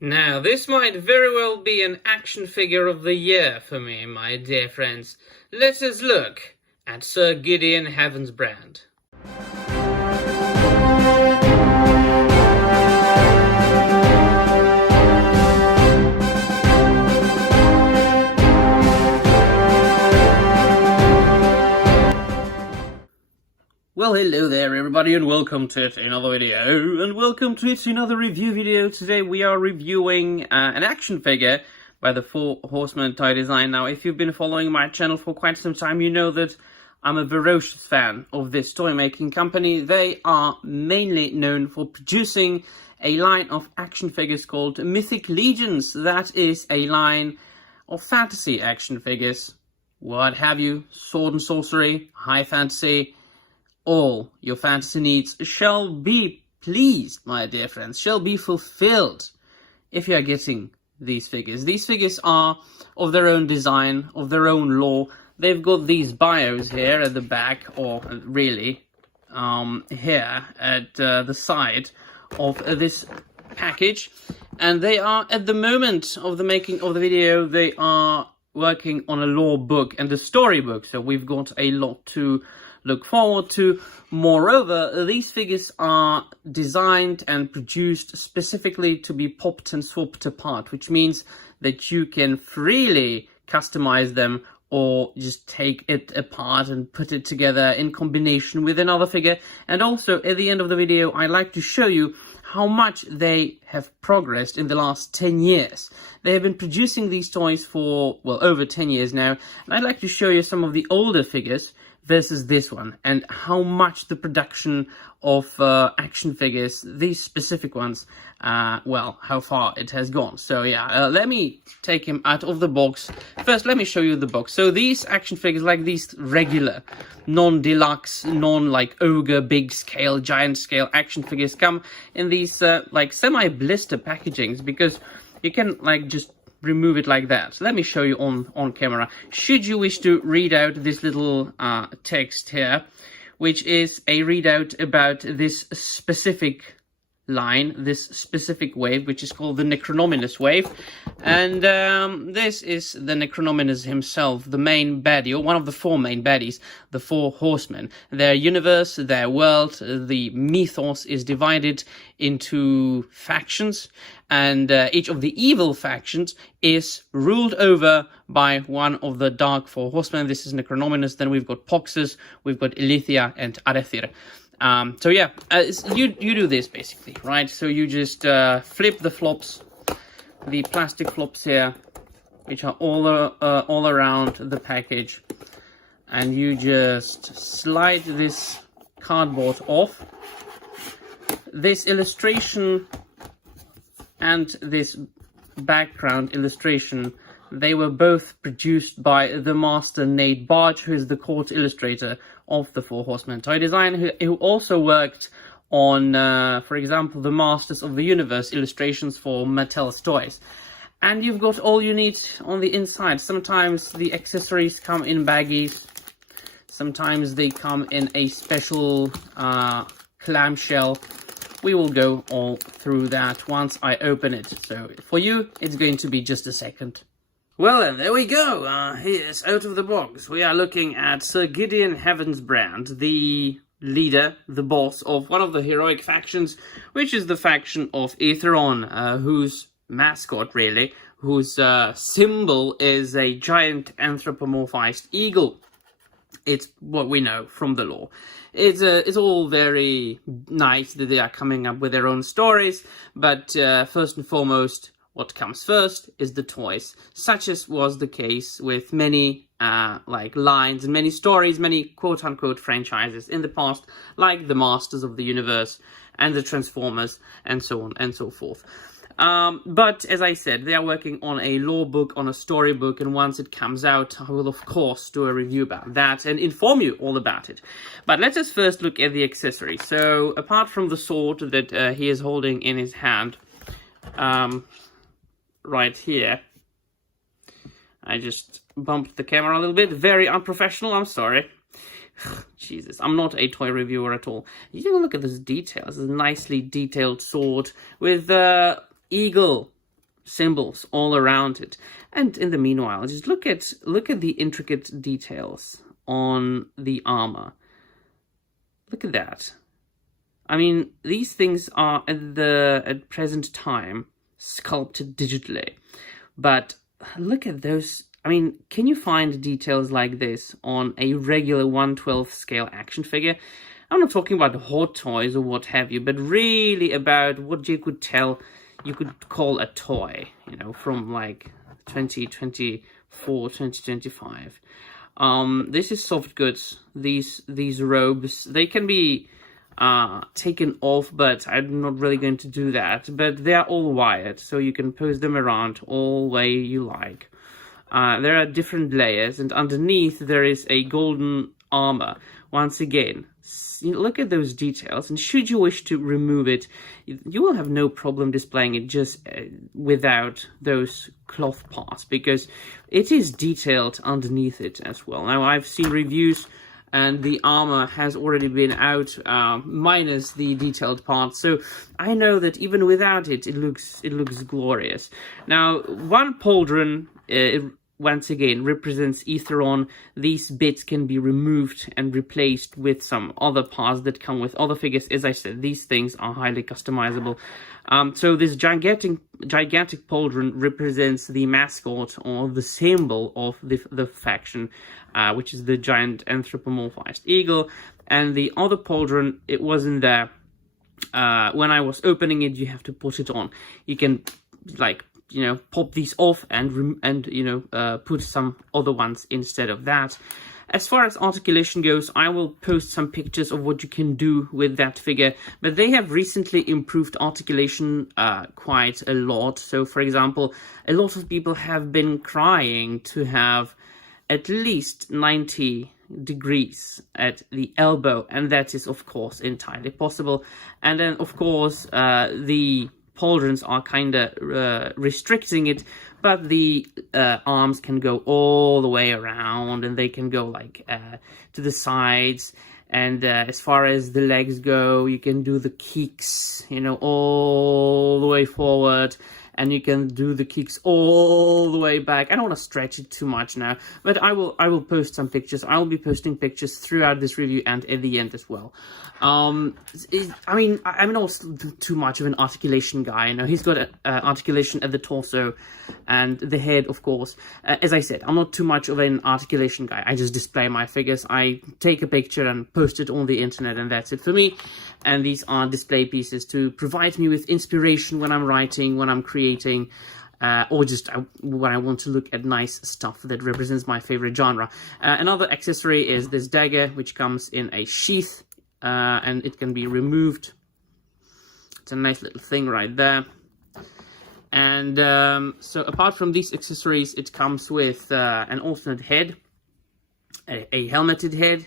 Now, this might very well be an action figure of the year for me, my dear friends. Let us look at Sir Gideon Heavensbrand. Well, hello there everybody, and welcome to another video, and welcome to another review video. Today we are reviewing an action figure by the Four Horsemen toy design. Now, if you've been following my channel for quite some time, you know that I'm a ferocious fan of this toy making company. They are mainly known for producing a line of action figures called Mythic Legions. That is a line of fantasy action figures, what have you, sword and sorcery, high fantasy. All your fantasy needs shall be pleased, my dear friends, shall be fulfilled if you are getting these figures. These figures are of their own design, of their own lore. They've got these bios here at the back, or really here at the side of this package. And they are, at the moment of the making of the video, they are working on a lore book and a storybook. So we've got a lot to look forward to. Moreover, these figures are designed and produced specifically to be popped and swapped apart, which means that you can freely customize them or just take it apart and put it together in combination with another figure. And also, at the end of the video, I like to show you how much they have progressed in the last 10 years. They have been producing these toys for, well, over 10 years now. And I'd like to show you some of the older figures versus this one, and how much the production of action figures, these specific ones, well, how far it has gone. So yeah, let me take him out of the box. First, let me show you the box. So these action figures, like these regular, non-deluxe, non-like ogre, big scale, giant scale action figures, come in these like semi-blister packagings, because you can like just remove it like that. So let me show you on camera. Should you wish to read out this little text here, which is a readout about this specific line, this specific wave, which is called the Necronominus wave. And this is the Necronominus himself, the main baddie, or one of the four main baddies, the Four Horsemen. Their universe, their world, the mythos is divided into factions, and each of the evil factions is ruled over by one of the Dark Four Horsemen. This is Necronominus. Then we've got Poxus, we've got Ilithia, and Arethir. So yeah, you do this basically, right? So you just flip the flops, the plastic flops here, which are all around the package, and you just slide this cardboard off. This illustration and this background illustration, they were both produced by the master Nate Barge, who is the court illustrator of the Four Horsemen toy design, who also worked on, for example, the Masters of the Universe illustrations for Mattel's toys. And you've got all you need on the inside. Sometimes the accessories come in baggies, sometimes they come in a special clamshell. We will go all through that once I open it. So for you, it's going to be just a second. Well then, there we go. Here's out of the box. We are looking at Sir Gideon Heavensbrand, the leader, the boss of one of the heroic factions, which is the faction of Aetheron, whose mascot, really, whose symbol is a giant anthropomorphized eagle. It's what we know from the lore. It's all very nice that they are coming up with their own stories, but first and foremost, what comes first is the toys, such as was the case with many like lines and many stories, many quote-unquote franchises in the past, like the Masters of the Universe and the Transformers and so on and so forth. But as I said, they are working on a lore book, on a storybook, and once it comes out, I will of course do a review about that and inform you all about it. But let us first look at the accessories. So apart from the sword that he is holding in his hand, right here, I just bumped the camera a little bit, very unprofessional, I'm sorry. Jesus, I'm not a toy reviewer at all. You look at this detail. This is a nicely detailed sword with eagle symbols all around it. And in the meanwhile, just look at the intricate details on the armor. Look at that. I mean, these things are at present time sculpted digitally, but look at those. I mean, can you find details like this on a regular 1/12 scale action figure? I'm not talking about hot toys or what have you, but really about what you could call a toy, you know, from like 2024, 2025. This is soft goods. These robes, they can be taken off, but I'm not really going to do that. But they are all wired, so you can pose them around all way you like. There are different layers, and underneath there is a golden armor. Once again, look at those details, and should you wish to remove it, you will have no problem displaying it just without those cloth parts, because it is detailed underneath it as well. Now, I've seen reviews and the armor has already been out, minus the detailed parts, so I know that even without it, it looks glorious. Now, one pauldron, once again, represents Aetheron. These bits can be removed and replaced with some other parts that come with other figures. As I said, these things are highly customizable. So this gigantic pauldron represents the mascot or the symbol of the faction, which is the giant anthropomorphized eagle. And the other pauldron, it wasn't there. When I was opening it, you have to put it on. You can, like, you know, pop these off and you know, put some other ones instead of that. As far as articulation goes, I will post some pictures of what you can do with that figure, but they have recently improved articulation quite a lot. So, for example, a lot of people have been crying to have at least 90 degrees at the elbow, and that is, of course, entirely possible. And then, of course, the pauldrons are kind of restricting it, but the arms can go all the way around, and they can go like to the sides. And as far as the legs go, you can do the kicks, you know, all the way forward, and you can do the kicks all the way back. I don't want to stretch it too much now, but I will post some pictures. I will be posting pictures throughout this review and at the end as well. I mean, I'm not too much of an articulation guy. You know, he's got articulation at the torso and the head, of course. As I said, I'm not too much of an articulation guy. I just display my figures. I take a picture and post it on the internet, and that's it for me. And these are display pieces to provide me with inspiration when I'm writing, when I'm creating, or just when I want to look at nice stuff that represents my favorite genre. Another accessory is this dagger, which comes in a sheath, and it can be removed. It's a nice little thing right there. And so apart from these accessories, it comes with an alternate head, a helmeted head,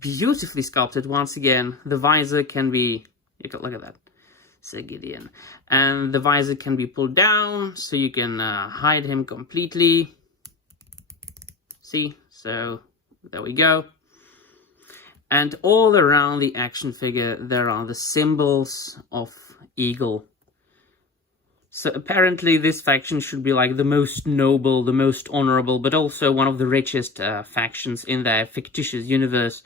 beautifully sculpted. Once again, the visor can be, look at that, Sir Gideon, and the visor can be pulled down so you can hide him completely. See, so there we go. And all around the action figure, there are the symbols of eagle. So apparently this faction should be like the most noble, the most honorable, but also one of the richest factions in their fictitious universe.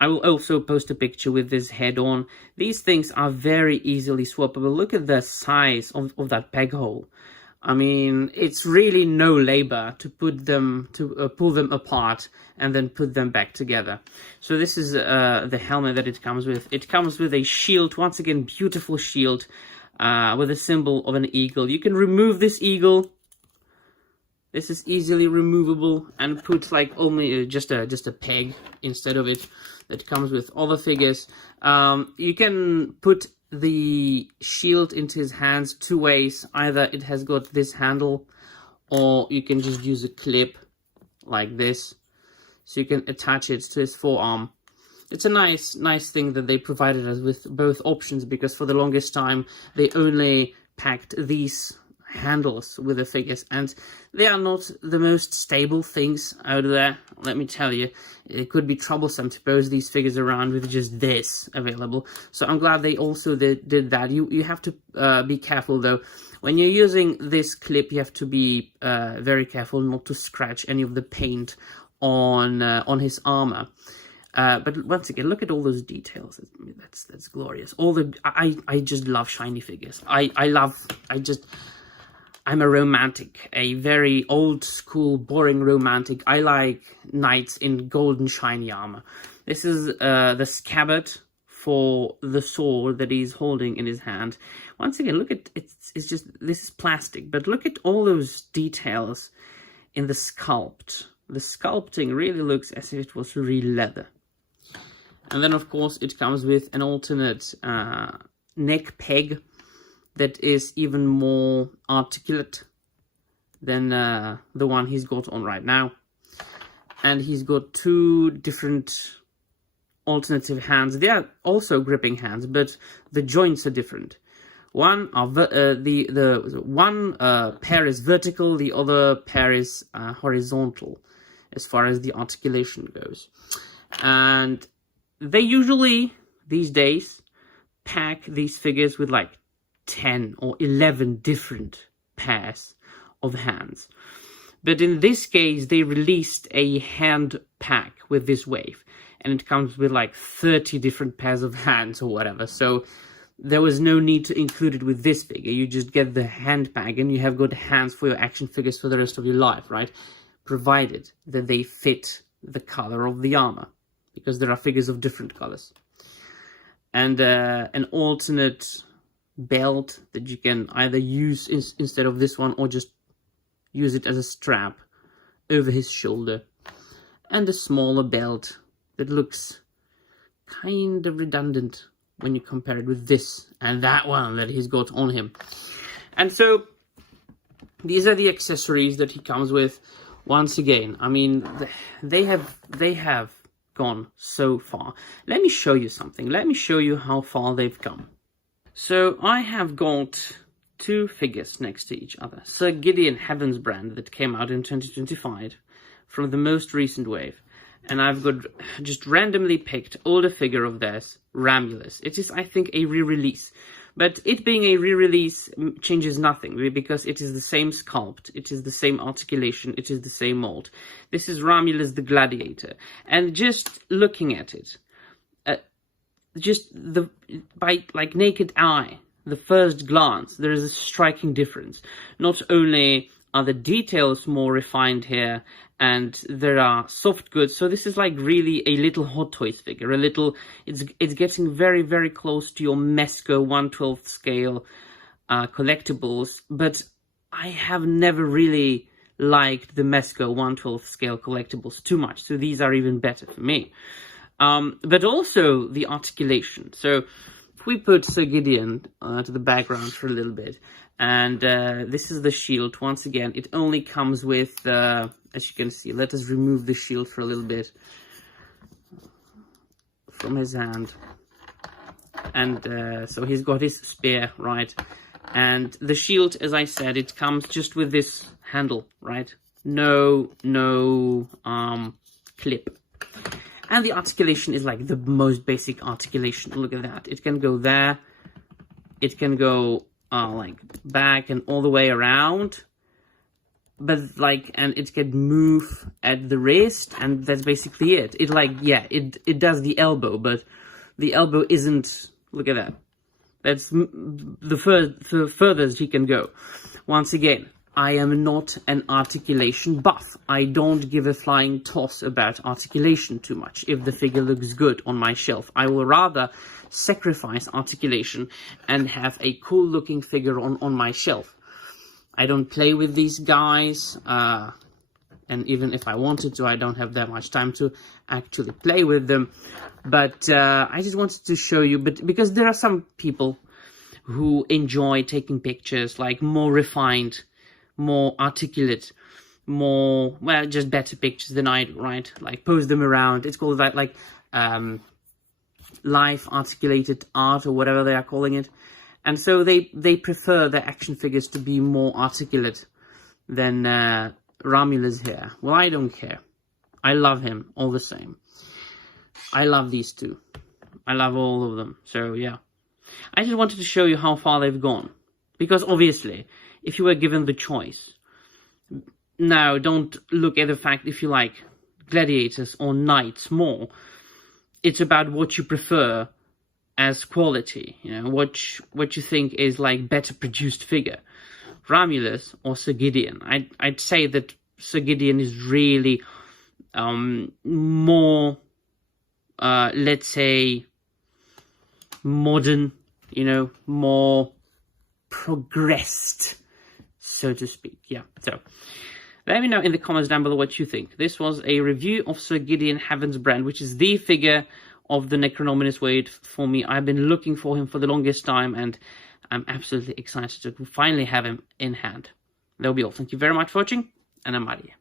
I will also post a picture with this head on. These things are very easily swappable. Look at the size of that peg hole. I mean, it's really no labor to put them, to pull them apart and then put them back together. So this is the helmet that it comes with. It comes with a shield, once again, beautiful shield with a symbol of an eagle. You can remove this eagle. This is easily removable and put like only just a peg instead of it. That comes with other figures. You can put the shield into his hands two ways. Either it has got this handle, or you can just use a clip like this, so you can attach it to his forearm. It's a nice thing that they provided us with both options, because for the longest time they only packed these handles with the figures, and they are not the most stable things out there, let me tell you. It could be troublesome to pose these figures around with just this available, so I'm glad they also did that. You have to be careful though. When you're using this clip, you have to be very careful not to scratch any of the paint on his armor. But once again, look at all those details. That's glorious. I just love shiny figures. I'm a romantic, a very old school, boring romantic. I like knights in golden shiny armor. This is the scabbard for the sword that he's holding in his hand. Once again, look at it's just, this is plastic, but look at all those details in the sculpt. The sculpting really looks as if it was real leather. And then, of course, it comes with an alternate neck peg that is even more articulate than the one he's got on right now. And he's got two different alternative hands. They are also gripping hands, but the joints are different. One one pair is vertical, the other pair is horizontal, as far as the articulation goes. And they usually, these days, pack these figures with like 10 or 11 different pairs of hands. But in this case, they released a hand pack with this wave, and it comes with like 30 different pairs of hands or whatever. So there was no need to include it with this figure. You just get the hand pack and you have got hands for your action figures for the rest of your life, right? Provided that they fit the color of the armor, because there are figures of different colors. And an alternate belt that you can either use instead of this one, or just use it as a strap over his shoulder. And a smaller belt that looks kind of redundant when you compare it with this and that one that he's got on him. And so these are the accessories that he comes with. Once again, I mean, they have gone so far. Let me show you something. Let me show you how far they've come. So I have got two figures next to each other. Sir Gideon Heavensbrand, that came out in 2025 from the most recent wave. And I've got just randomly picked older figure of theirs, Ramulus. It is, I think, a re-release. But it being a re-release changes nothing, because it is the same sculpt, it is the same articulation, it is the same mold. This is Romulus the Gladiator. And just looking at it, by like naked eye, the first glance, there is a striking difference. Not only are the details more refined here, and there are soft goods, so this is like really a little Hot Toys figure, it's getting very, very close to your Mesco 1/12 scale collectibles, but I have never really liked the Mesco 1/12 scale collectibles too much, so these are even better for me. But also the articulation. So if we put Sir Gideon to the background for a little bit, and this is the shield. Once again, it only comes with, as you can see, let us remove the shield for a little bit from his hand. And so he's got his spear, right? And the shield, as I said, it comes just with this handle, right? No clip. And the articulation is like the most basic articulation. Look at that. It can go there. It can go like back and all the way around. But like, and it can move at the wrist, and that's basically it. It like, yeah, it does the elbow, but the elbow isn't, look at that. That's the furthest he can go. Once again, I am not an articulation buff. I don't give a flying toss about articulation too much. If the figure looks good on my shelf, I will rather sacrifice articulation and have a cool looking figure on my shelf. I don't play with these guys, and even if I wanted to, I don't have that much time to actually play with them. But I just wanted to show you, because there are some people who enjoy taking pictures, like more refined, more articulate, more, well, just better pictures than I do, right? Like pose them around. It's called that, like live articulated art or whatever they are calling it. And so they prefer their action figures to be more articulate than Romulus here. Well, I don't care. I love him all the same. I love these two. I love all of them. So, yeah. I just wanted to show you how far they've gone. Because, obviously, if you were given the choice... Now, don't look at the fact if you like gladiators or knights more. It's about what you prefer as quality, you know, what you think is like better produced figure, Romulus or Sir Gideon. I'd say that Sir Gideon is really more, let's say, modern, you know, more progressed, so to speak. Yeah, so let me know in the comments down below what you think. This was a review of Sir Gideon Heavensbrand, which is the figure of the Necronominus Wade for me. I've been looking for him for the longest time, and I'm absolutely excited to finally have him in hand. That'll be all. Thank you very much for watching, and I'm out of here.